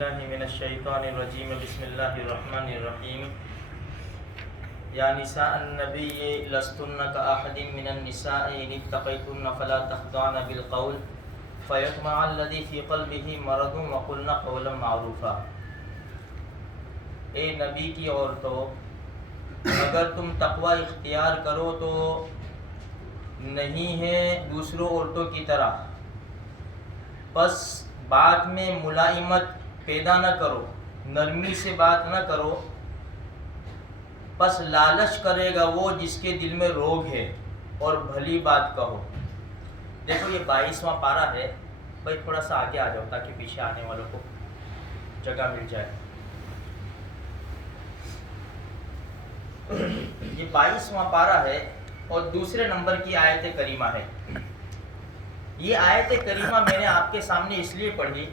الله من الشيطان الرجيم بسم الله الرحمن الرحيم يا نساء النبي لستن كأحد من النساء إن اتقيتن فلا تخضعن بالقول فيطمع الذي في قلبه مرض وقلن قولا معروفا۔ اے نبی کی عورتوں، اگر تم تقوی اختیار کرو تو نہیں ہے دوسروں عورتوں کی طرح، پس بات میں ملائمت پیدا نہ کرو، نرمی سے بات نہ کرو، پس لالچ کرے گا وہ جس کے دل میں روگ ہے، اور بھلی بات کہو۔ دیکھو یہ 22واں پارہ ہے، بھائی تھوڑا سا آگے آ جاؤ تاکہ پیچھے آنے والوں کو جگہ مل جائے۔ یہ 22واں پارہ ہے اور دوسرے نمبر کی آیت کریمہ ہے۔ یہ آیت کریمہ میں نے آپ کے سامنے اس لیے پڑھی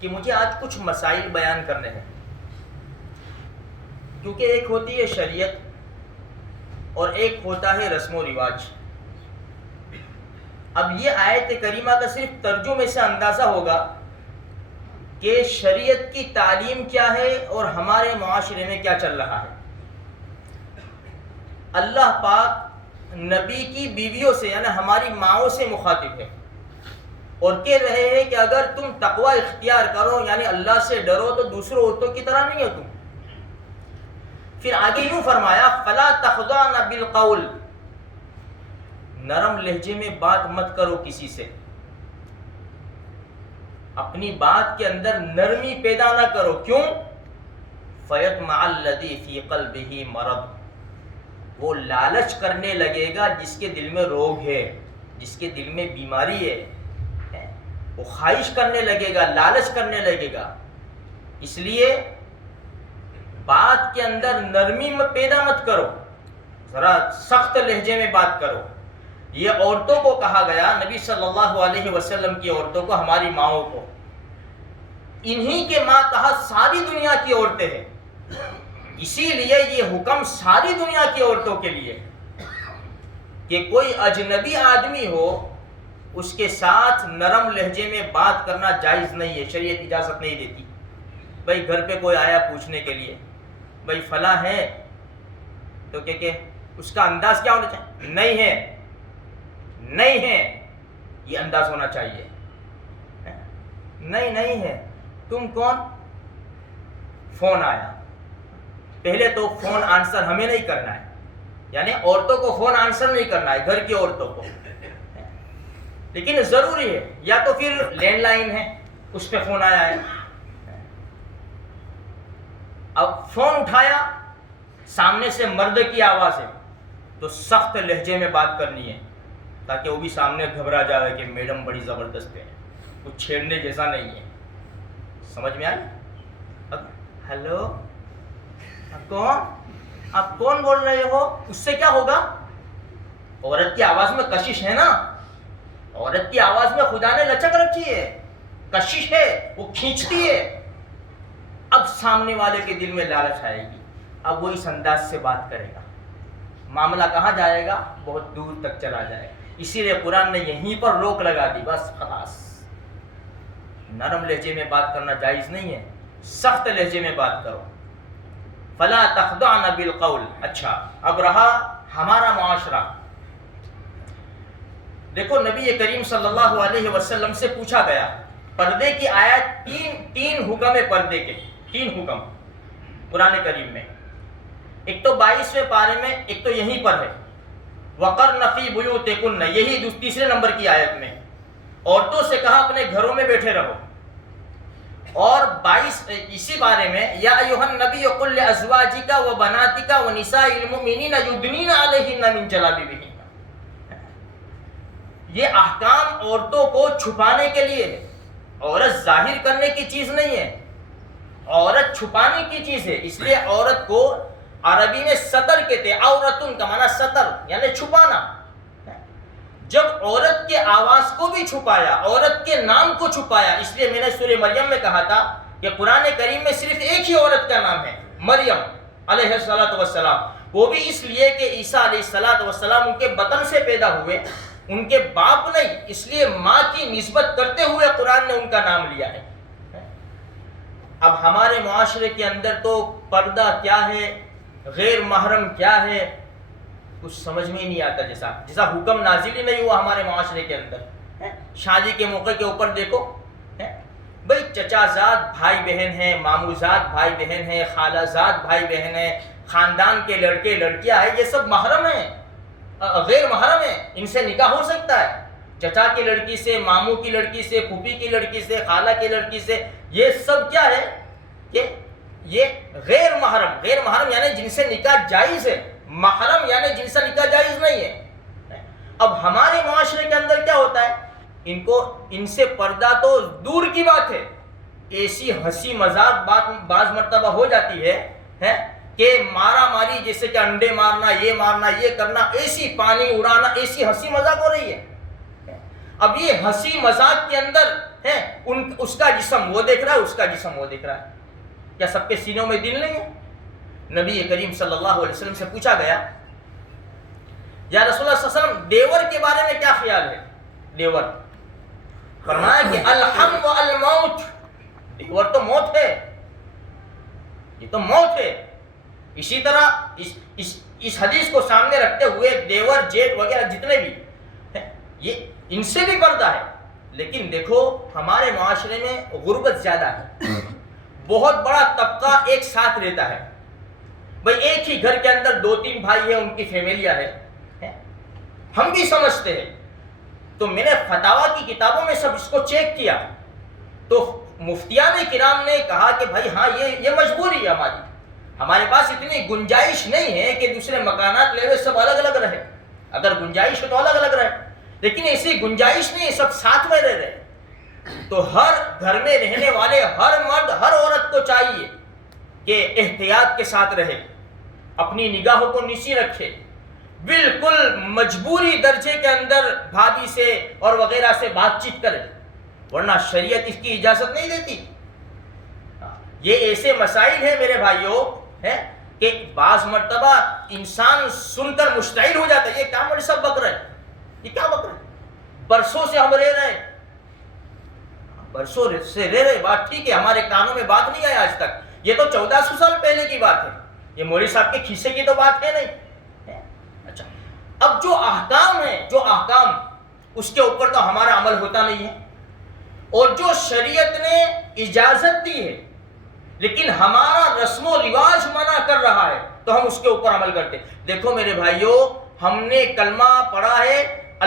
کہ مجھے آج کچھ مسائل بیان کرنے ہیں، کیونکہ ایک ہوتی ہے شریعت اور ایک ہوتا ہے رسم و رواج۔ اب یہ آیت کریمہ کا صرف ترجمے سے اندازہ ہوگا کہ شریعت کی تعلیم کیا ہے اور ہمارے معاشرے میں کیا چل رہا ہے۔ اللہ پاک نبی کی بیویوں سے یعنی ہماری ماؤں سے مخاطب ہے اور کہہ رہے ہیں کہ اگر تم تقوی اختیار کرو یعنی اللہ سے ڈرو تو دوسروں عورتوں کی طرح نہیں ہو تم۔ پھر آگے یوں فرمایا فلا تخضعن بالقول، نرم لہجے میں بات مت کرو کسی سے، اپنی بات کے اندر نرمی پیدا نہ کرو۔ کیوں؟ فیطمع الذی فی قلبہ مرض، وہ لالچ کرنے لگے گا جس کے دل میں روگ ہے، جس کے دل میں بیماری ہے، وہ خواہش کرنے لگے گا، لالچ کرنے لگے گا۔ اس لیے بات کے اندر نرمی پیدا مت کرو، ذرا سخت لہجے میں بات کرو۔ یہ عورتوں کو کہا گیا، نبی صلی اللہ علیہ وسلم کی عورتوں کو، ہماری ماؤں کو۔ انہی کے ماتحت ساری دنیا کی عورتیں ہیں، اسی لیے یہ حکم ساری دنیا کی عورتوں کے لیے کہ کوئی اجنبی آدمی ہو اس کے ساتھ نرم لہجے میں بات کرنا جائز نہیں ہے، شریعت اجازت نہیں دیتی۔ بھائی گھر پہ کوئی آیا پوچھنے کے لیے، بھائی فلاں ہے تو کہ اس کا انداز کیا ہونا چاہیے؟ نہیں ہے، نہیں ہے، یہ انداز ہونا چاہیے۔ نہیں ہے، تم کون؟ فون آیا، پہلے تو فون آنسر ہمیں نہیں کرنا ہے، یعنی عورتوں کو فون آنسر نہیں کرنا ہے، گھر کی عورتوں کو، لیکن ضروری ہے یا تو پھر لینڈ لائن ہے اس پہ فون آیا ہے۔ اب فون اٹھایا، سامنے سے مرد کی آواز ہے تو سخت لہجے میں بات کرنی ہے تاکہ وہ بھی سامنے گھبرا جائے کہ میڈم بڑی زبردست ہے، کچھ چھیڑنے جیسا نہیں ہے۔ سمجھ میں آئی؟ اب ہیلو، کون؟ آپ کون بول رہے ہو؟ اس سے کیا ہوگا؟ عورت کی آواز میں کشش ہے نا، عورت کی آواز میں خدا نے لچک رکھی ہے، کشش ہے، وہ کھینچتی ہے۔ اب سامنے والے کے دل میں لالچ آئے گی، اب وہ اس انداز سے بات کرے گا، معاملہ کہاں جائے گا؟ بہت دور تک چلا جائے گا۔ اسی لیے قرآن نے یہیں پر روک لگا دی، بس خلاص، نرم لہجے میں بات کرنا جائز نہیں ہے، سخت لہجے میں بات کرو۔ فلا تخضعن بالقول۔ اچھا، اب رہا ہمارا معاشرہ۔ دیکھو نبی کریم صلی اللہ علیہ وسلم سے پوچھا گیا، پردے کی آیت تین حکم ہے، پردے کے 3 حکم قرآن کریم میں، ایک تو 22ویں پارے میں، ایک تو یہیں پر ہے وَقَرْنَ فِي بُيُوتِكُنَّ، یہی تیسرے نمبر کی آیت میں عورتوں سے کہا اپنے گھروں میں بیٹھے رہو، اور 22 اسی بارے میں یا ایھا النبی قل لازواجک وبناتک ونساء المؤمنین یدنین علیہن من جلابیبہن۔ یہ احکام عورتوں کو چھپانے کے لیے ہے، عورت ظاہر کرنے کی چیز نہیں ہے، عورت چھپانے کی چیز ہے۔ اس لیے عورت کو عربی میں سطر کہتے ہیں، عورتن کا معنی سطر یعنی چھپانا۔ جب عورت کے آواز کو بھی چھپایا، عورت کے نام کو چھپایا، اس لیے میں نے سورہ مریم میں کہا تھا کہ قرآن کریم میں صرف ایک ہی عورت کا نام ہے، مریم علیہ السلام، وہ بھی اس لیے کہ عیسیٰ علیہ السلام ان کے بطن سے پیدا ہوئے، ان کے باپ نہیں، اس لیے ماں کی نسبت کرتے ہوئے قرآن نے ان کا نام لیا ہے۔ اب ہمارے معاشرے کے اندر تو پردہ کیا ہے، غیر محرم کیا ہے، کچھ سمجھ میں ہی نہیں آتا. جیسا حکم نازل ہی نہیں ہوا ہمارے معاشرے کے اندر. شادی کے موقع کے اوپر دیکھو بھائی، چچا زاد بھائی بہن ہیں، مامو زاد بھائی بہن ہیں، خالہ زاد بھائی بہن ہیں، خاندان کے لڑکے لڑکیاں ہیں، یہ سب محرم ہیں، غیر محرم ہیں، ان سے نکاح ہو سکتا ہے. چچا کی لڑکی سے، ماموں کی لڑکی سے، پھوپھی کی لڑکی سے، خالہ کی لڑکی سے، یہ سب کیا ہے کہ یہ غیر محرم یعنی جن سے نکاح جائز ہے، محرم یعنی جن سے نکاح جائز نہیں ہے. اب ہمارے معاشرے کے اندر کیا ہوتا ہے، ان سے پردہ تو دور کی بات ہے، ایسی ہنسی مذاق بعض مرتبہ ہو جاتی ہے کہ مارا ماری، جیسے کہ انڈے مارنا، یہ کرنا، ایسی پانی اڑانا، ایسی ہنسی مذاق ہو رہی ہے. اب یہ ہنسی مذاق کے اندر ہے اس کا جسم وہ دیکھ رہا ہے، اس کا جسم وہ دیکھ رہا ہے. کیا سب کے سینوں میں دل نہیں ہے؟ نبی کریم صلی اللہ علیہ وسلم سے پوچھا گیا، یا رسول اللہ صلی اللہ علیہ وسلم دیور کے بارے میں کیا خیال ہے؟ دیور فرمایا کہ الحم و الموت، دیور تو موت ہے، یہ تو موت ہے. اسی طرح اس حدیث کو سامنے رکھتے ہوئے دیور جیٹ وغیرہ جتنے بھی ہیں، یہ ان سے بھی پردہ ہے. لیکن دیکھو ہمارے معاشرے میں غربت زیادہ ہے، بہت بڑا طبقہ ایک ساتھ رہتا ہے. بھائی ایک ہی گھر کے اندر 2-3 بھائی ہیں، ان کی فیملیاں ہیں، ہم بھی سمجھتے ہیں. تو میں نے فتاویٰ کی کتابوں میں سب اس کو چیک کیا، تو مفتیان کرام نے کہا کہ بھائی ہاں یہ مجبوری ہے ہمارے پاس اتنی گنجائش نہیں ہے کہ دوسرے مکانات لے ہوئے سب الگ الگ رہے. اگر گنجائش ہو تو الگ الگ رہے، لیکن ایسی گنجائش نہیں، سب ساتھ میں رہ رہے. تو ہر گھر میں رہنے والے ہر مرد ہر عورت کو چاہیے کہ احتیاط کے ساتھ رہے، اپنی نگاہوں کو نیچی رکھے، بالکل مجبوری درجے کے اندر بھابھی سے اور وغیرہ سے بات چیت کرے، ورنہ شریعت اس کی اجازت نہیں دیتی. یہ ایسے مسائل ہیں میرے بھائیوں کہ بعض مرتبہ انسان سن کر مشتعل ہو جاتا ہے، یہ کیا مجھے سب بک رہے ہیں، یہ کیا بک رہے ہیں، برسوں سے ہم رہ رہے ہیں، برسوں سے رہ رہے، بات ٹھیک ہے، ہمارے کانوں میں بات نہیں آئی آج تک، یہ تو 1400 سال پہلے کی بات ہے، یہ مولوی صاحب کے کھیسے کی تو بات ہے نہیں. اچھا، اب جو احکام اس کے اوپر تو ہمارا عمل ہوتا نہیں ہے، اور جو شریعت نے اجازت دی ہے لیکن ہمارا رسم و رواج منع کر رہا ہے تو ہم اس کے اوپر عمل کرتے. دیکھو میرے بھائیوں، ہم نے کلمہ پڑھا ہے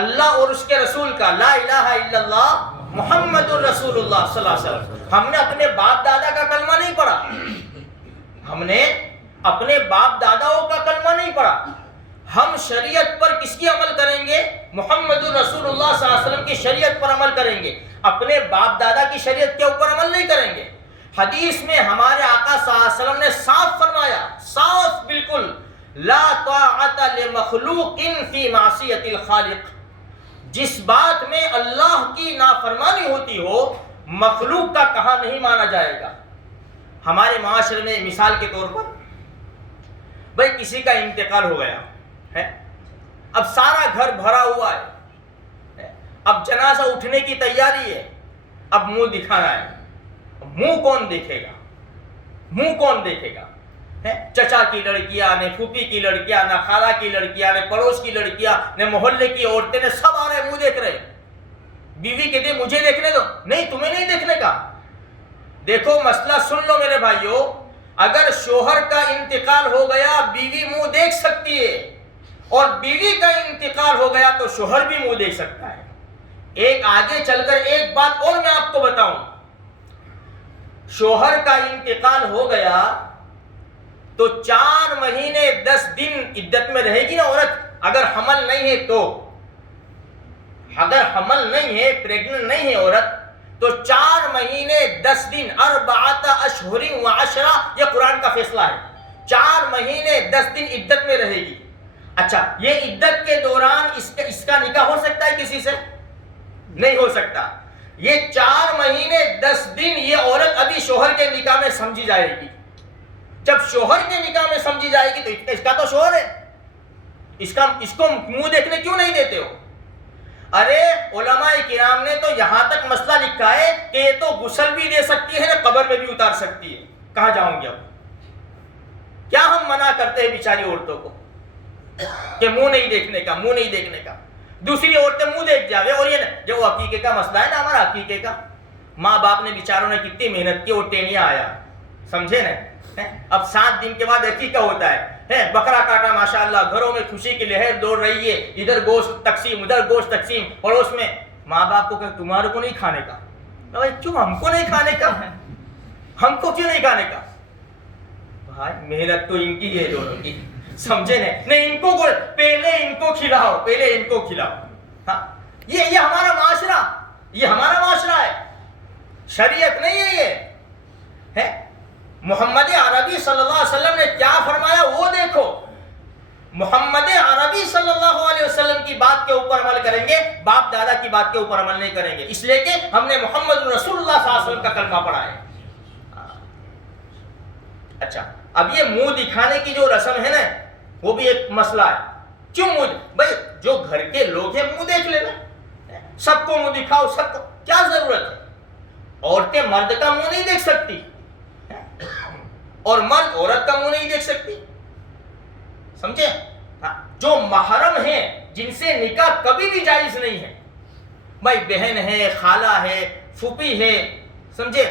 اللہ اور اس کے رسول کا، لا الہ الا اللہ محمد الرسول اللہ صلی اللہ علیہ وسلم. ہم نے اپنے باپ دادا کا کلمہ نہیں پڑھا، ہم نے اپنے باپ داداؤں کا کلمہ نہیں پڑھا. ہم شریعت پر کس کی عمل کریں گے؟ محمد الرسول اللہ صلی اللہ علیہ وسلم کی شریعت پر عمل کریں گے، اپنے باپ دادا کی شریعت کے اوپر عمل نہیں کریں گے. حدیث میں ہمارے آقا صلی اللہ علیہ وسلم نے صاف فرمایا، صاف بالکل، لا طاعت لمخلوق فی معصیت الخالق. جس بات میں اللہ کی نافرمانی ہوتی ہو مخلوق کا کہا نہیں مانا جائے گا. ہمارے معاشرے میں مثال کے طور پر بھائی کسی کا انتقال ہو گیا ہے، اب سارا گھر بھرا ہوا ہے، اب جنازہ اٹھنے کی تیاری ہے، اب منہ دکھانا ہے، منہ کون دیکھے گا؟ منہ کون دیکھے گا؟ چچا کی لڑکیاں نے، پھوپھی کی لڑکیاں نہ، خالہ کی لڑکیاں نے، پڑوس کی لڑکیاں نے، محلے کی عورتیں نے، سب آ رہے منہ دیکھ رہے. بیوی کہتے مجھے دیکھنے دو، نہیں تمہیں نہیں دیکھنے کا. دیکھو مسئلہ سن لو میرے بھائیوں، اگر شوہر کا انتقال ہو گیا بیوی منہ دیکھ سکتی ہے، اور بیوی کا انتقال ہو گیا تو شوہر بھی منہ دیکھ سکتا ہے. ایک آگے چل کر ایک بات اور میں آپ کو بتاؤں، شوہر کا انتقال ہو گیا تو 4 مہینے 10 دن عدت میں رہے گی نا عورت. اگر حمل نہیں ہے تو، اگر حمل نہیں ہے، پریگننٹ نہیں ہے عورت، تو 4 مہینے 10 دن 4 اشہر و 10، یہ قرآن کا فیصلہ ہے. 4 مہینے 10 دن عدت میں رہے گی. اچھا، یہ عدت کے دوران اس کا نکاح ہو سکتا ہے کسی سے؟ نہیں ہو سکتا. یہ 4 مہینے 10 دن یہ عورت ابھی شوہر کے نکاح میں سمجھی جائے گی. جب شوہر کے نکاح میں سمجھی جائے گی تو اس کا تو شوہر ہے، اس کو منہ دیکھنے کیوں نہیں دیتے ہو؟ ارے علماء کرام نے تو یہاں تک مسئلہ لکھا ہے کہ یہ تو غسل بھی دے سکتی ہے نا قبر میں بھی اتار سکتی ہے. کہاں جاؤں گے اب؟ کیا ہم منع کرتے ہیں بیچاری عورتوں کو کہ منہ نہیں دیکھنے کا، منہ نہیں دیکھنے کا. دوسری عورتیں منہ دیکھ جاوے. اور یہ جو عقیقے کا مسئلہ ہے نا ہمارا عقیقے کا، ماں باپ نے بیچاروں نے کتنی محنت کی، وہ ٹینیا آیا، سمجھے نا. اب 7 دن کے بعد عقیقہ ہوتا ہے، بکرا کاٹا ماشاءاللہ، گھروں میں خوشی کی لہر دوڑ رہی ہے، ادھر گوشت تقسیم ادھر گوشت تقسیم، پڑوس میں. ماں باپ کو کہ تمہارے کو نہیں کھانے کا. بھائی کیوں ہم کو نہیں کھانے کا؟ ہم کو کیوں نہیں کھانے کا؟ بھائی محنت تو ان کی ہے دونوں کی، سمجھے نہیں. ان کو پہلے ان کو کھلاؤ، پہلے ان کو کھلاؤ. ہاں یہ ہمارا معاشرہ، یہ ہمارا معاشرہ ہے، شریعت نہیں ہے یہ ہے. محمد عربی صلی اللہ علیہ وسلم نے کیا فرمایا وہ دیکھو. محمد عربی صلی اللہ علیہ وسلم کی بات کے اوپر عمل کریں گے، باپ دادا کی بات کے اوپر عمل نہیں کریں گے، اس لیے کہ ہم نے محمد رسول اللہ صلی اللہ علیہ وسلم کا کلمہ پڑھا ہے. اچھا اب یہ منہ دکھانے کی جو رسم ہے نا وہ بھی ایک مسئلہ ہے. کیوں منہ؟ بھائی جو گھر کے لوگ ہیں منہ دیکھ لینا، سب کو منہ دکھاؤ، سب کو کیا ضرورت ہے؟ عورتیں مرد کا منہ نہیں دیکھ سکتی اور مرد عورت کا منہ نہیں دیکھ سکتی، سمجھے. جو محرم ہیں جن سے نکاح کبھی بھی جائز نہیں ہے، بھائی بہن ہے، خالہ ہے، پھوپھی ہے، سمجھے،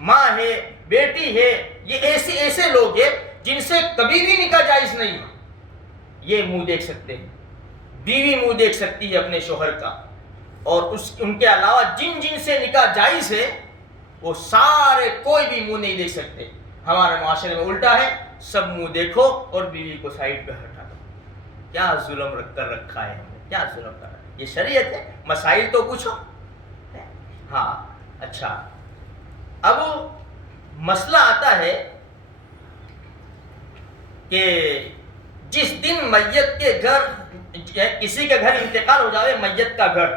ماں ہے، بیٹی ہے، یہ ایسے لوگ ہیں جن سے کبھی بھی نکاح جائز نہیں ہے، یہ منہ دیکھ سکتے ہیں. بیوی منہ دیکھ سکتی ہے اپنے شوہر کا، اور ان کے علاوہ جن سے نکاح جائز ہے وہ سارے کوئی بھی منہ نہیں دیکھ سکتے. ہمارے معاشرے میں الٹا ہے، سب منہ دیکھو اور بیوی کو سائڈ پہ ہٹا دو. کیا ظلم کر رکھا ہے ہم نے، کیا ظلم کر رکھا ہے. یہ شریعت ہے. مسائل تو پوچھو. ہاں اچھا اب مسئلہ آتا ہے کہ جس دن میت کے گھر، کسی کے گھر انتقال ہو جاوے، میت کا گھر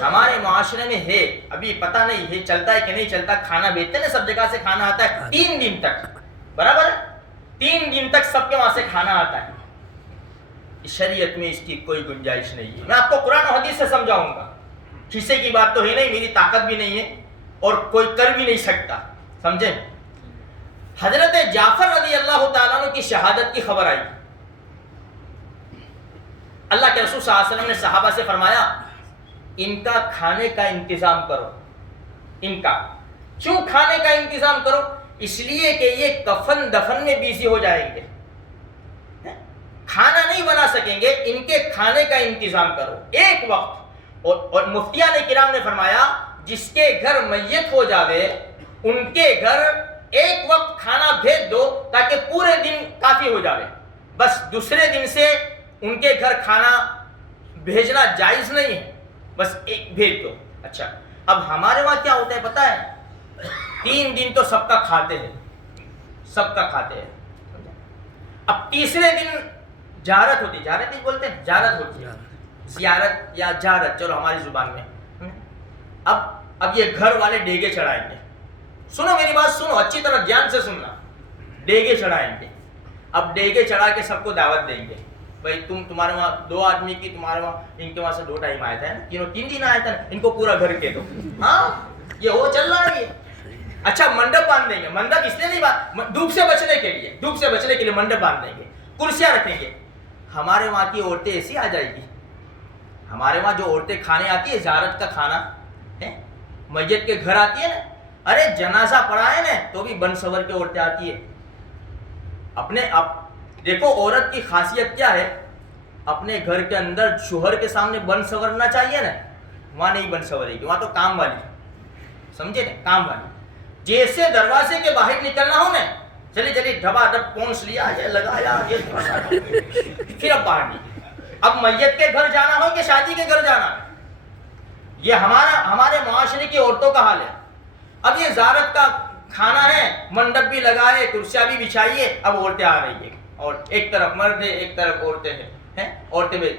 ہمارے معاشرے میں ہے، ابھی پتہ نہیں ہے چلتا ہے کہ نہیں چلتا. کھانا بیچتے نا، سب جگہ سے کھانا آتا ہے 3 دن تک، برابر ہے، 3 دن تک سب کے وہاں سے کھانا آتا ہے. شریعت میں اس کی کوئی گنجائش نہیں ہے. میں آپ کو قرآن و حدیث سے سمجھاؤں گا. کسی کی بات تو ہے نہیں، میری طاقت بھی نہیں ہے اور کوئی کر بھی نہیں سکتا، سمجھے. حضرت جعفر رضی اللہ تعالیٰ عنہ کی شہادت کی خبر آئی. اللہ کے رسول صلی اللہ علیہ وسلم نے صحابہ سے فرمایا ان کا کھانے کا انتظام کرو. ان کا کیوں کھانے کا انتظام کرو؟ اس لیے کہ یہ کفن دفن میں بیزی ہو جائیں گے، کھانا نہیں بنا سکیں گے، ان کے کھانے کا انتظام کرو ایک وقت. اور مفتیان کرام نے فرمایا جس کے گھر میت ہو جاوے ان کے گھر ایک وقت کھانا بھیج دو تاکہ پورے دن کافی ہو جاوے. بس دوسرے دن سے ان کے گھر کھانا بھیجنا جائز نہیں ہے، بس ایک بھیج دو. اچھا اب ہمارے وہاں کیا ہوتا ہے پتہ ہے؟ 3 دن تو سب کا کھاتے ہیں، سب کا کھاتے ہیں. اب تیسرے دن جارت ہوتی، جارت ہی بولتے ہیں، جارت ہوتی ہے، زیارت یا جارت، چلو ہماری زبان میں. اب یہ گھر والے ڈیگے چڑھائیں گے. سنو میری بات، سنو اچھی طرح دھیان سے سننا. ڈیگے چڑھائیں گے. اب ڈیگے چڑھا کے سب کو دعوت دیں گے. بھائی تمہارے وہاں 2 آدمی کی، تمہارے وہاں ان کے وہاں سے 2 ٹائم آیا تھا نا، 3 دن آیا تھا نا، ان کو پورا گھر کے دو. ہاں یہ وہ چل رہا ہے. اچھا منڈپ باندھ دیں گے. منڈپ اس لیے نہیں، دھوپ سے بچنے کے لیے، دھوپ سے بچنے کے لیے منڈپ باندھ دیں گے، کرسیاں رکھیں گے. ہمارے وہاں کی عورتیں ایسی آ جائے گی. ہمارے وہاں جو عورتیں کھانے آتی ہے زیارت کا کھانا ہے، میت کے گھر آتی ہے نا، ارے جنازہ پڑا ہے نا تو بھی بن سور کے عورتیں آتی ہے. دیکھو عورت کی خاصیت کیا ہے، اپنے گھر کے اندر شوہر کے سامنے بن سورنا چاہیے نا، وہاں نہیں بن سورے گی، وہاں تو کام والی، سمجھے نا، کام والی. جیسے دروازے کے باہر نکلنا ہو نا، چلی ڈھبا ڈب پونس لیا، یہ لگایا، پھر اب باہر نکل. اب میت کے گھر جانا ہو کہ شادی کے گھر جانا، یہ ہمارے معاشرے کی عورتوں کا حال ہے. اب یہ زیارت کا کھانا ہے، منڈپ بھی لگائے، کرسیاں بھی بچھائیے، اب عورتیں آ رہی ہیں اور ایک طرف مرد ہے ایک طرف عورتیں ہیں. عورتیں بھی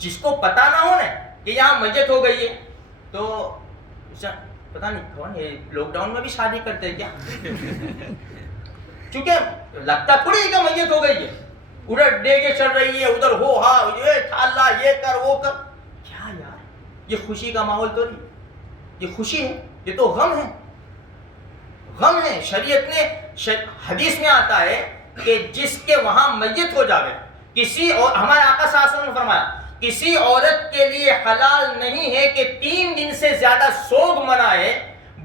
جس کو پتا نہ ہو نا کہ یہاں میت ہو گئی ہے تو پتا نہیں کون یہ لاک ڈاؤن میں بھی شادی کرتے ہیں کیا؟ چونکہ لگتا تھوڑی ہے کہ میت ہو گئی ہے، ادھر ڈیگے چل رہی ہے، ادھر ہو ہاں یہ تھالا یہ کر وہ کر. کیا یہ خوشی کا ماحول تو نہیں، یہ خوشی ہے، یہ تو غم ہے، غم ہے۔ شریعت نے حدیث میں آتا ہے کہ جس کے وہاں میت ہو جاوے کسی، اور ہمارے آقا صلی اللہ علیہ وسلم نے فرمایا کسی عورت کے لیے حلال نہیں ہے کہ 3 دن سے زیادہ سوگ منائے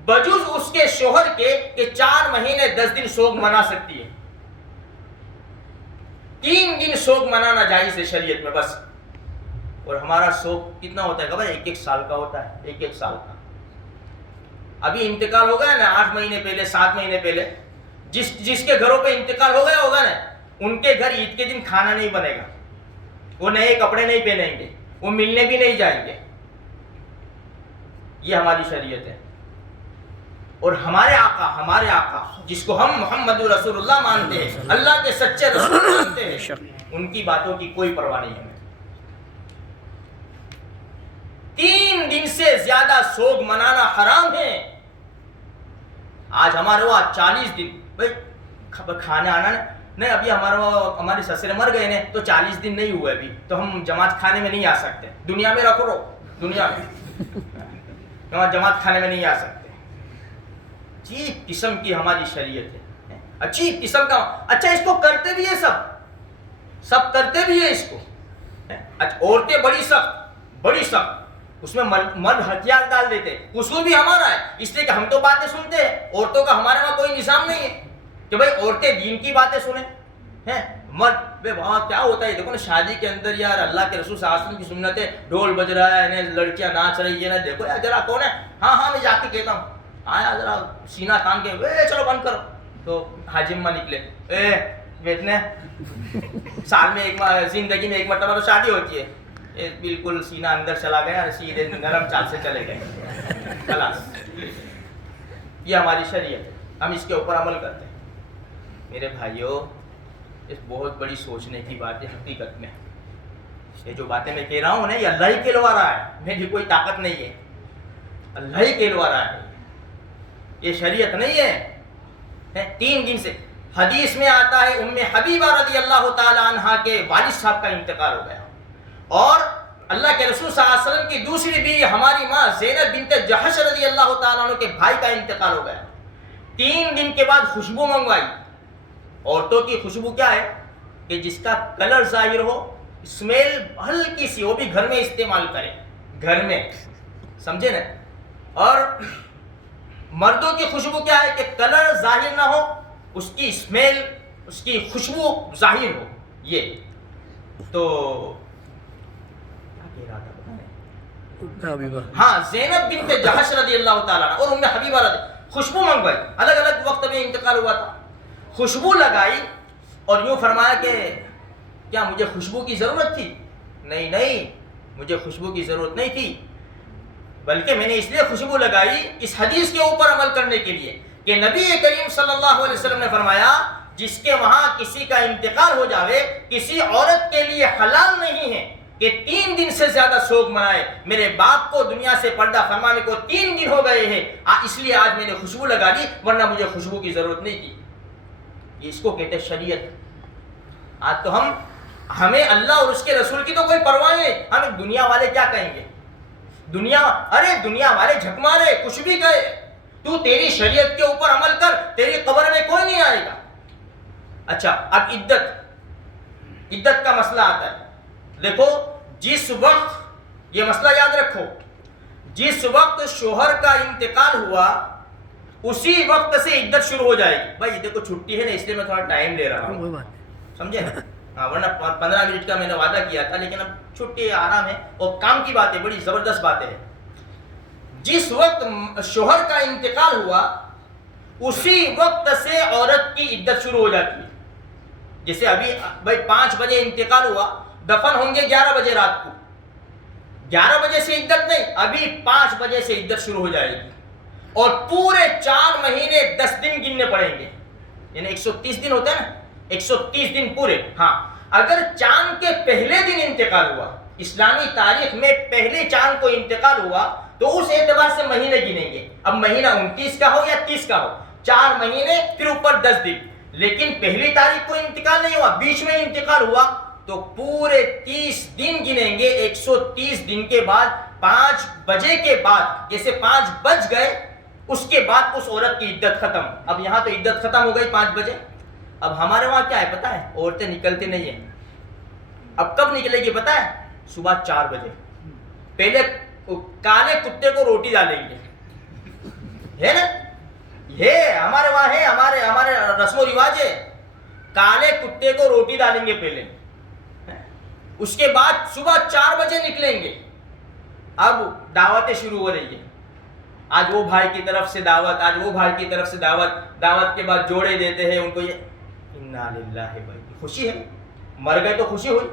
بجز اس کے شوہر کے کہ 4 مہینے 10 دن سوگ منا سکتی ہے۔ 3 دن سوگ منانا جائز ہے شریعت میں بس۔ اور ہمارا سوگ کتنا ہوتا ہے خبر ہے؟ 1 سال کا ہوتا ہے، 1 سال کا۔ ابھی انتقال ہو گیا نا 8 مہینے پہلے، 7 مہینے پہلے، جس کے گھروں پہ انتقال ہو گیا ہوگا نا، ان کے گھر عید کے دن کھانا نہیں بنے گا، وہ نئے کپڑے نہیں پہنیں گے، وہ ملنے بھی نہیں جائیں گے۔ یہ ہماری شریعت ہے۔ اور ہمارے آقا جس کو ہم محمد رسول اللہ مانتے ہیں، اللہ کے سچے رسول مانتے ہیں، ان کی باتوں کی کوئی پرواہ نہیں ہمیں۔ 3 دن سے زیادہ سوگ منانا حرام ہے۔ آج ہمارے وہاں 40 دن بھائی کھانے آنا نہیں، ابھی ہمارے سسرے مر گئے نا تو 40 دن نہیں ہوئے ابھی، تو ہم جماعت کھانے میں نہیں آ سکتے۔ دنیا میں رکھو، دنیا میں جماعت کھانے میں نہیں آ سکتے۔ عجیب قسم کی ہماری شریعت ہے، عجیب قسم کا۔ اچھا اس کو کرتے بھی ہے، سب کرتے بھی ہے اس کو۔ عورتیں بڑی سخت اس میں مرد ہتھیار ڈال دیتے، قصور بھی ہمارا ہے، اس لیے کہ ہم تو باتیں سنتے ہیں، عورتوں کا ہمارے وہاں کوئی نظام نہیں ہے کہ بھائی عورتیں دین کی باتیں سنیں ہیں۔ مرد وہاں کیا ہوتا ہے دیکھو نا، شادی کے اندر یار اللہ کے رسول صلی اللہ علیہ وسلم کی سنت ہے، ڈھول بج رہا ہے، لڑکیاں ناچ رہی ہے نا، دیکھو یار ذرا کون ہے، ہاں میں جا کے کہتا ہوں، آیا ذرا سینہ تان کے چلو بند کرو، تو حاجمہ نکلے بیٹھنے سال میں زندگی میں 1 مرتبہ تو شادی ہوتی ہے، بالکل سینہ اندر چلا گیا، سیدھے نرم چال سے چلے گئے، خلاص۔ یہ ہماری شریعت ہے، ہم اس کے اوپر عمل کرتے ہیں۔ میرے بھائیوں، یہ بہت بڑی سوچنے کی بات ہے حقیقت میں۔ یہ جو باتیں میں کہہ رہا ہوں نا، یہ اللہ ہی کہلوا رہا ہے، میری کوئی طاقت نہیں ہے، اللہ ہی کہلوا رہا ہے، یہ شریعت نہیں ہے۔ 3 دن سے حدیث میں آتا ہے ام حبیبہ رضی اللہ تعالی عنہا کے والد صاحب کا انتقال ہو گیا، اور اللہ کے رسول صلی اللہ علیہ وسلم کی دوسری بیوی ہماری ماں زینب بنت جحش رضی اللہ تعالیٰ عنہ کے بھائی کا انتقال ہو گیا۔ 3 دن کے بعد خوشبو منگوائی۔ عورتوں کی خوشبو کیا ہے کہ جس کا کلر ظاہر ہو، اسمیل ہلکی سی، وہ بھی گھر میں استعمال کرے، گھر میں، سمجھے نا۔ اور مردوں کی خوشبو کیا ہے کہ کلر ظاہر نہ ہو، اس کی اسمیل، اس کی خوشبو ظاہر ہو۔ یہ تو ہاں زینب بنت جحش رضی اللہ تعالیٰ اور ام حبیبہ رضی، خوشبو منگوائی، الگ الگ وقت میں انتقال ہوا تھا، خوشبو لگائی اور یوں فرمایا کہ کیا مجھے خوشبو کی ضرورت تھی؟ نہیں، مجھے خوشبو کی ضرورت نہیں تھی، بلکہ میں نے اس لیے خوشبو لگائی اس حدیث کے اوپر عمل کرنے کے لیے کہ نبی کریم صلی اللہ علیہ وسلم نے فرمایا جس کے وہاں کسی کا انتقال ہو جاوے، کسی عورت کے لیے حلال نہیں ہے کہ 3 دن سے زیادہ سوگ منائے۔ میرے باپ کو دنیا سے پردہ فرمانے کو 3 دن ہو گئے ہیں، اس لیے آج میں نے خوشبو لگا دی، ورنہ مجھے خوشبو کی ضرورت نہیں تھی۔ اس کو کہتے ہیں شریعت۔ آج تو ہمیں اللہ اور اس کے رسول کی تو کوئی پرواہ نہیں، ہمیں دنیا والے کیا کہیں گے، دنیا والے جھک مارے، کچھ بھی کہے، تو تیری شریعت کے اوپر عمل کر، تیری قبر میں کوئی نہیں آئے گا۔ اچھا، اب عدت کا مسئلہ آتا ہے۔ دیکھو، جس وقت، یہ مسئلہ یاد رکھو، جس وقت شوہر کا انتقال ہوا اسی وقت سے عدت شروع ہو جائے گی۔ بھائی دیکھو چھٹی ہے نا، اس لیے میں تھوڑا ٹائم لے رہا ہوں، سمجھے نا؟ ہاں، ورنہ 15 منٹ کا میں نے وعدہ کیا تھا، لیکن اب چھٹی آرام ہے اور کام کی بات ہے، بڑی زبردست بات ہے۔ جس وقت شوہر کا انتقال ہوا اسی وقت سے عورت کی عدت شروع ہو جاتی ہے۔ جیسے ابھی بھائی 5 بجے انتقال ہوا، دفن ہوں گے 11 بجے رات کو، 11 بجے سے عدت نہیں، ابھی 5 بجے سے عدت شروع ہو جائے گی، اور پورے 4 مہینے 10 دن گننے پڑیں گے، یعنی 130 دن ہوتا ہے نا، 130 دن پورے۔ ہاں، اگر چاند کے پہلے دن انتقال ہوا، اسلامی تاریخ میں پہلے چاند کو انتقال ہوا، تو اس اعتبار سے مہینے گنیں گے۔ اب مہینہ 29 کا ہو یا 30 کا ہو، 4 مہینے پھر اوپر 10 دن۔ لیکن پہلی تاریخ کو انتقال نہیں ہوا، بیچ میں انتقال ہوا، تو پورے 30 دن گنیں گے۔ 130 دن کے بعد 5 بجے کے بعد، جیسے 5 بج گئے اس کے بعد اس عورت کی عدت ختم. اب یہاں تو عدت ختم ہو گئی 5 بجے. اب ہمارے وہاں کیا ہے پتہ ہے؟ عورتیں نکلتی نہیں ہیں. اب کب نکلے گی پتہ ہے؟ صبح 4 بجے. پہلے کالے کتے کو روٹی ڈالیں گے، ہے نا؟ یہ ہمارے وہاں ہے، ہمارے رسم و رواج ہے. کالے کتے کو روٹی ڈالیں گے پہلے، اس کے بعد صبح 4 بجے نکلیں گے. اب دعوتیں شروع ہو رہی ہیں. آج وہ بھائی کی طرف سے دعوت، آج وہ بھائی کی طرف سے دعوت. دعوت کے بعد جوڑے دیتے ہیں ان کو. یہ انا للہ بھائی، خوشی ہے، مر گئے تو خوشی ہوئی.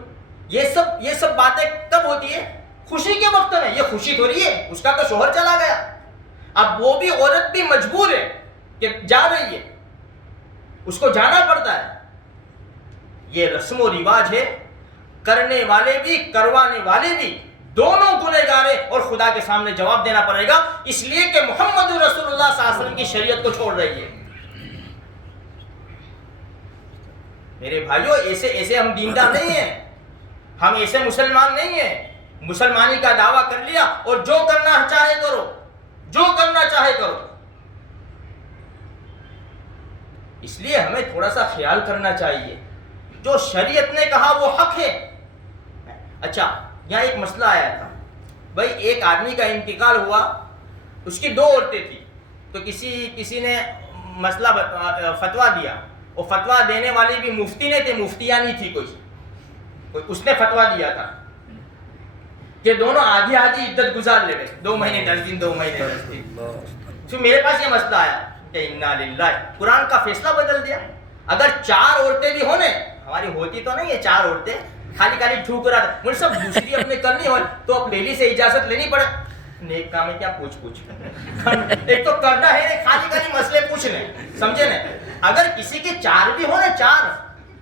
یہ سب باتیں کب ہوتی ہے؟ خوشی کے وقت میں. یہ خوشی تھوڑی ہے، اس کا تو شوہر چلا گیا. اب وہ بھی عورت بھی مجبور ہے کہ جا رہی ہے، اس کو جانا پڑتا ہے. یہ رسم و رواج ہے. کرنے والے بھی کروانے والے بھی دونوں گنہگار ہیں اور خدا کے سامنے جواب دینا پڑے گا، اس لیے کہ محمد رسول اللہ صلی اللہ علیہ وسلم کی شریعت کو چھوڑ رہی ہے. میرے بھائیوں، ایسے ہم دیندار نہیں ہیں، ہم ایسے مسلمان نہیں ہیں. مسلمانی کا دعویٰ کر لیا اور جو کرنا چاہے کرو، جو کرنا چاہے کرو. اس لیے ہمیں تھوڑا سا خیال کرنا چاہیے. جو شریعت نے کہا وہ حق ہے. اچھا، یہاں ایک مسئلہ آیا تھا بھائی. ایک آدمی کا انتقال ہوا، اس کی 2 عورتیں تھیں. تو کسی نے مسئلہ فتویٰ دیا. وہ فتویٰ دینے والی بھی مفتی نہیں تھے، مفتیانی تھی کوئی. اس نے فتویٰ دیا تھا کہ دونوں آدھی عدت گزار لے گئے، 2 مہینے 10 دن 2 مہینے 10 دن. پھر میرے پاس یہ مسئلہ آیا کہ انا للہ، قرآن کا فیصلہ بدل دیا. اگر 4 عورتیں بھی ہونے، ہماری ہوتی تو نہیں ہے 4 عورتیں، خالی ٹھوک رہا تھا. مجھے سب دوسری اپنے کرنی ہو تو پہلی سے اجازت لینی پڑے. نیک کام ہے کیا پوچھ ایک تو کرنا ہے، خالی مسئلے پوچھنے، سمجھے نا. اگر کسی کے 4 بھی ہونے، 4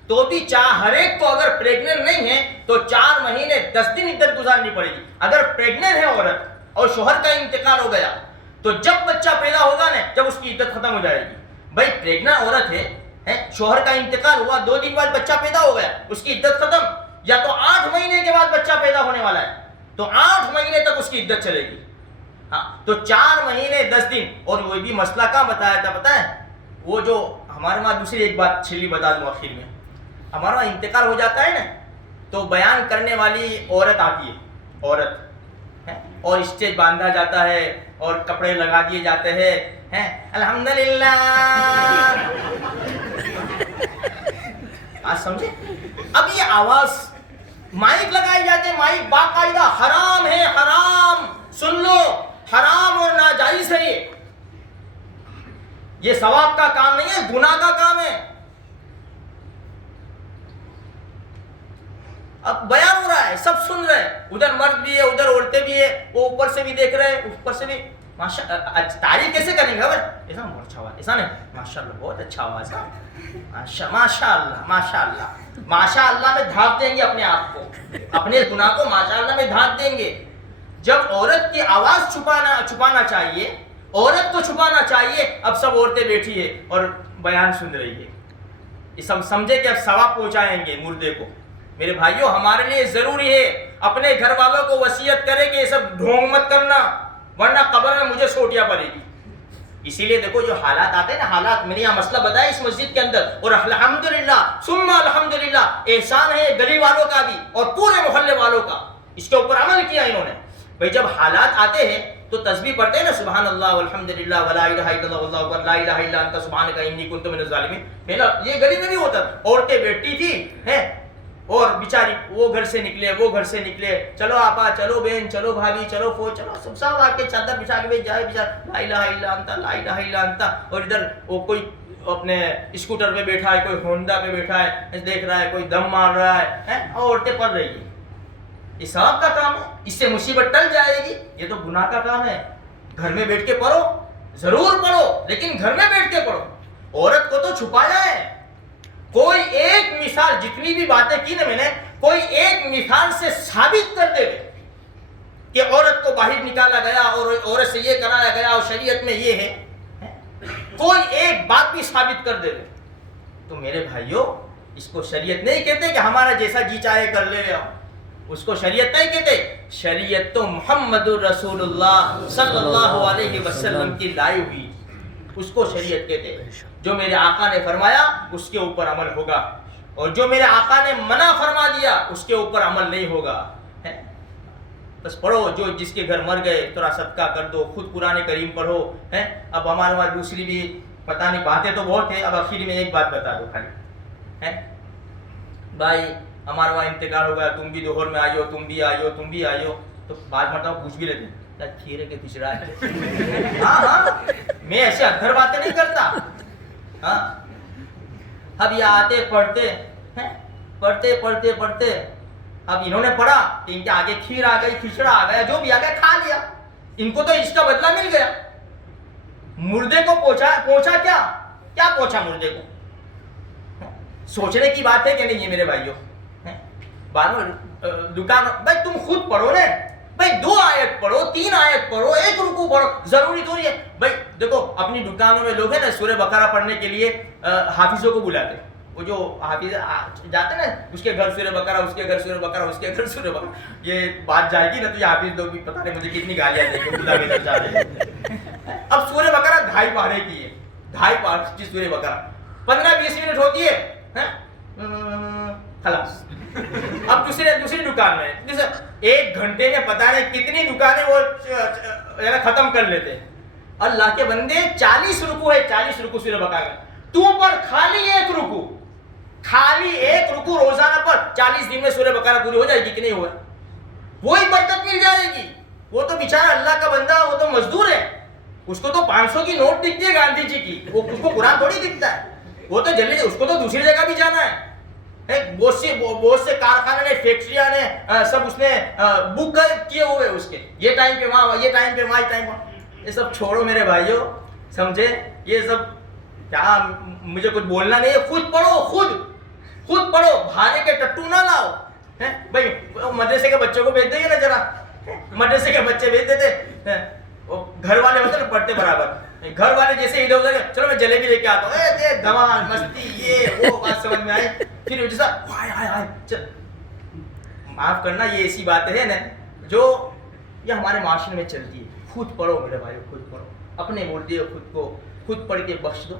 تو بھی ہر ایک کو اگر پریگننٹ نہیں ہے تو 4 مہینے 10 دن عدت گزارنی پڑے گی. اگر پریگننٹ ہے عورت اور شوہر کا انتقال ہو گیا تو جب بچہ پیدا ہوگا نا، جب اس کی عدت ختم ہو جائے گی. بھائی پریگننٹ عورت ہے، شوہر کا انتقال ہوا، 2 دن بعد بچہ پیدا ہو گیا، اس کی عدت ختم. یا تو 8 مہینے کے بعد بچہ پیدا ہونے والا ہے تو 8 مہینے تک اس کی عدت چلے گی. ہاں، تو 4 مہینے 10 دن. اور وہ بھی مسئلہ کہاں بتایا تھا پتہ ہے؟ وہ جو ہمارے وہاں دوسری ایک بات چھلی بتا دوں آخر میں. ہمارا وہاں انتقال ہو جاتا ہے نا تو بیان کرنے والی عورت آتی ہے، عورت، اور اسٹیج باندھا جاتا ہے اور کپڑے لگا دیے جاتے ہیں. الحمدللہ. آج سمجھے؟ اب یہ آواز مائک لگائی جاتے ہیں، مائک باقاعدہ. حرام ہے، حرام، سن لو، حرام اور ناجائز ہے. یہ ثواب کا کام نہیں ہے، گناہ کا کام ہے. اب بیان ہو رہا ہے، سب سن رہے ہیں، ادھر مرد بھی ہے، ادھر عورتیں بھی ہے، وہ اوپر سے بھی دیکھ رہے ہیں، اوپر سے بھی. تعریف کیسے کریں گے؟ ایسا بہت اچھا آواز، ایسا نہیں، ماشاء اللہ بہت اچھا آواز ہے، ماشاء اللہ ماشاء اللہ ماشاء اللہ میں دھاپ دیں گے اپنے آپ کو، اپنے گناہ کو ماشاء اللہ میں دھاپ دیں گے. جب عورت کی آواز چھپانا چاہیے، عورت کو چھپانا چاہیے، اب سب عورتیں بیٹھی ہے اور بیان سن رہی ہے. یہ سب سمجھے کہ اب ثواب پہنچائیں گے مردے کو. میرے بھائیوں، ہمارے لیے ضروری ہے اپنے گھر والوں کو وصیت کرے کہ یہ سب ڈھونگ مت کرنا، ورنہ قبر میں مجھے سوٹیاں پڑے گی. اسی لیے دیکھو جو حالات آتے ہیں نا، حالات میں نے یہاں مسئلہ بتایا اس مسجد کے اندر، اور الحمدللہ ثم الحمدللہ احسان ہے گلی والوں کا بھی اور پورے محلے والوں کا، اس کے اوپر عمل کیا انہوں نے. بھائی جب حالات آتے ہیں تو تسبیح پڑھتے ہیں نا، سبحان اللہ والحمدللہ ولا الہ الا اللہ واللہ اکبر لا الہ الا انت سبحانک انی کنت من الظالمین. پہلا یہ گلی میں بھی ہوتا تھا، عورتیں بیٹھی تھی اور بیچاری وہ گھر سے نکلے، چلو آپا، چلو بہن، چلو بھابھی، چلو فوج، چلو سب آ کے چادر بچھا کے جائے بیچارہ لا الہ الا انت لا الہ الا انت. اور ادھر وہ کوئی اپنے اسکوٹر پہ بیٹھا ہے، کوئی ہونڈا پہ بیٹھا ہے، دیکھ رہا ہے، کوئی دم مار رہا ہے، عورتیں پڑھ رہی ہیں. یہ ثواب کا کام ہے، اس سے مصیبت ٹل جائے گی. یہ تو گناہ کا کام ہے. گھر میں بیٹھ کے پڑھو، ضرور پڑھو، لیکن گھر میں بیٹھ کے پڑھو. عورت کو تو چھپایا ہے. کوئی ایک مثال، جتنی بھی باتیں کی نا میں نے، کوئی ایک مثال سے ثابت کر دے کہ عورت کو باہر نکالا گیا اور عورت سے یہ کرایا گیا اور شریعت میں یہ ہے، کوئی ایک بات بھی ثابت کر دے تو میرے بھائیوں، اس کو شریعت نہیں کہتے کہ ہمارا جیسا جی چاہے کر لے. اس کو شریعت نہیں کہتے. شریعت تو محمد رسول اللہ صلی اللہ علیہ وسلم کی لائی ہوئی، اس کو شریعت کہتے ہیں۔ جو میرے آقا نے فرمایا اس کے اوپر عمل ہوگا، اور جو میرے آقا نے منع فرما دیا اس کے اوپر عمل نہیں ہوگا۔ بس پڑھو، جو جس کے گھر مر گئے تھوڑا صدقہ کر دو، خود قرآن کریم پڑھو۔ اب ہمارے وہاں دوسری بھی پتہ نہیں، باتیں تو بہت ہیں، اب آخری میں ایک بات بتا دو خالی، بھائی ہمارا وہاں انتقال ہو گیا، تم بھی دوہر میں آئیو، تم بھی آئیو، تم بھی آئیو، تو بعد مرتبہ پوچھ بھی لیتے ہیں کھیرے کے پچھڑا ہے۔ ہاں میں ایسے ادھر باتیں نہیں کرتا۔ ہاں اب یہ آتے پڑھتے پڑھتے اب انہوں نے پڑھا کہ ان کے آگے کھیر آ گئی، کھچڑا آ گیا، جو بھی آ گیا کھا لیا، ان کو تو اس کا بدلہ مل گیا۔ مردے کو پہنچا کیا پہنچا مردے کو؟ سوچنے کی بات ہے کہ نہیں ہے میرے بھائیوں؟ دکان بھائی تم خود پڑھو نا بھائی، 2 آیت پڑھو، 3 آیت پڑھو، 1 رکوع پڑھو، ضروری تھوڑی ہے بھائی۔ دیکھو اپنی دکانوں میں لوگ ہیں نا سورہ بقرہ پڑھنے کے لیے حافظوں کو بلاتے ہیں، وہ جو حافظ جاتے ہیں نا اس کے گھر سورہ بقرہ، اس کے گھر سورہ بقرہ، اس کے گھر سورہ بقرہ، یہ بات جائے گی نا تو یہ حافظ لوگ بھی پتہ نہیں مجھے کتنی گالیاں دیں گے، خدا کے در جا رہے ہیں۔ اب سورہ بقرہ 2.5 پارے کی ہے، 2.5 پارے کی سورہ بقرہ، 15-20 منٹ ہوتی ہے خلاص۔ اب دوسری دکان میں 1 گھنٹے میں پتہ نہیں کتنی دکانیں وہ ختم کر لیتے ہیں۔ اللہ کے بندے 40 رکوع ہے، 40 رکوع سورہ بقرہ میں، تو پر خالی 1 رکوع روزانہ پر 40 دن میں سورہ بقرہ پوری ہو جائے گی کہ نہیں ہوا؟ وہی برکت مل جائے گی۔ وہ تو بیچارہ اللہ کا بندہ، وہ تو مزدور ہے، اس کو تو 500 کی نوٹ دکھتی ہے گاندھی جی کی، اس کو قرآن تھوڑی دکھتا ہے، وہ تو جلدی اس کو تو دوسری جگہ بھی جانا ہے۔ بہت سے کارخانے نے، فیکٹریاں نے، سب اس نے بک کیے ہوئے اس کے، یہ ٹائم پہ وہاں، یہ ٹائم پہ وہاں، یہ ٹائم وہاں۔ یہ سب چھوڑو میرے بھائیوں، سمجھے؟ یہ سب کیا، مجھے کچھ بولنا نہیں ہے، خود پڑھو، خود پڑھو، بھانے کے ٹٹو نہ لاؤ۔ بھائی مدرسے کے بچوں کو بھیج دیں گے نا، ذرا مدرسے کے بچے بھیج دیتے، گھر والے ہوتے نا پڑھتے برابر، گھر والے جیسے ادھر ادھر چلو میں جلیبی لے کے آتا ہوں، دھمال مستی یہ وہ بات سمجھ میں آئے، پھر جیسا چل معاف کرنا، یہ ایسی باتیں ہیں نا جو یہ ہمارے معاشرے میں چلتی ہے۔ خود پڑھو میرے بھائی، خود پڑھو، اپنے بولتے ہو خود کو خود پڑھ کے بخش دو۔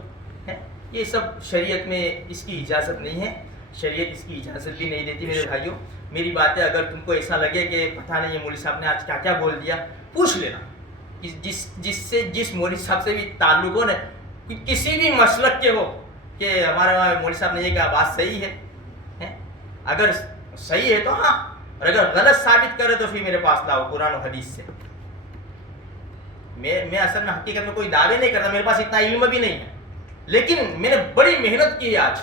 یہ سب شریعت میں اس کی اجازت نہیں ہے، شریعت اس کی اجازت بھی نہیں دیتی میرے بھائیوں۔ میری باتیں اگر تم کو ایسا لگے کہ پتہ نہیں یہ مولوی صاحب نے آج کیا کیا بول دیا، پوچھ لینا، جس مولوی صاحب سے بھی تعلق ہو نا، کسی بھی مسلک کے ہو، کہ ہمارے وہاں مولوی صاحب نے یہ کہا بات صحیح ہے، اگر صحیح ہے تو ہاں، اور اگر غلط ثابت کرے تو پھر میرے پاس لاؤ قرآن و حدیث سے۔ میں اصل میں حقیقت میں کوئی دعوے نہیں کرتا، میرے پاس اتنا علم بھی نہیں ہے، لیکن میں نے بڑی محنت کی ہے، آج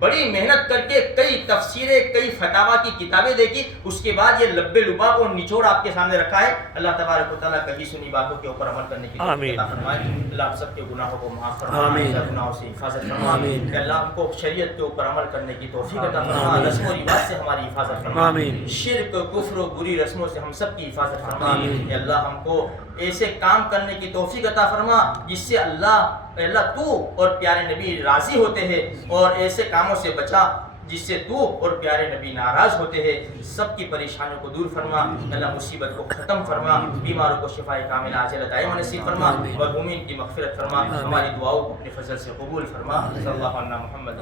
بڑی محنت کر کے کئی تفسیریں، کئی فتاوا کی کتابیں دیکھی، اس کے بعد یہ لبے لباب اور نچوڑ آپ کے سامنے رکھا ہے۔ اللہ تبارک و تعالیٰ کہیں سنی باتوں کے اوپر عمل کرنے کی توفیق عطا فرمائے۔ اللہ ہم سب کے گناہوں کو معاف فرمائے، گناہوں سے حفاظت فرمائے، کہ اللہ ہم کو شریعت کے اوپر عمل کرنے کی توفیق عطا فرمائے، رسم و رواج سے ہماری حفاظت فرمائے، شرک، کفر و بری رسموں سے ہم سب کی حفاظت فرمائے۔ کہ اللہ ہم کو ایسے کام کرنے کی توفیق عطا فرما جس سے اللہ تو اور پیارے نبی راضی ہوتے ہیں، اور ایسے کاموں سے بچا جس سے تو اور پیارے نبی ناراض ہوتے ہیں۔ سب کی پریشانیوں کو دور فرما، اللہ مصیبت کو ختم فرما، بیماروں کو شفائے کاملہ عاجلہ دائمہ نصیب فرما، مرحومین کی مغفرت فرما، ہماری دعاؤں کو اپنے فضل سے قبول فرما۔ صلی اللہ علیہ محمد۔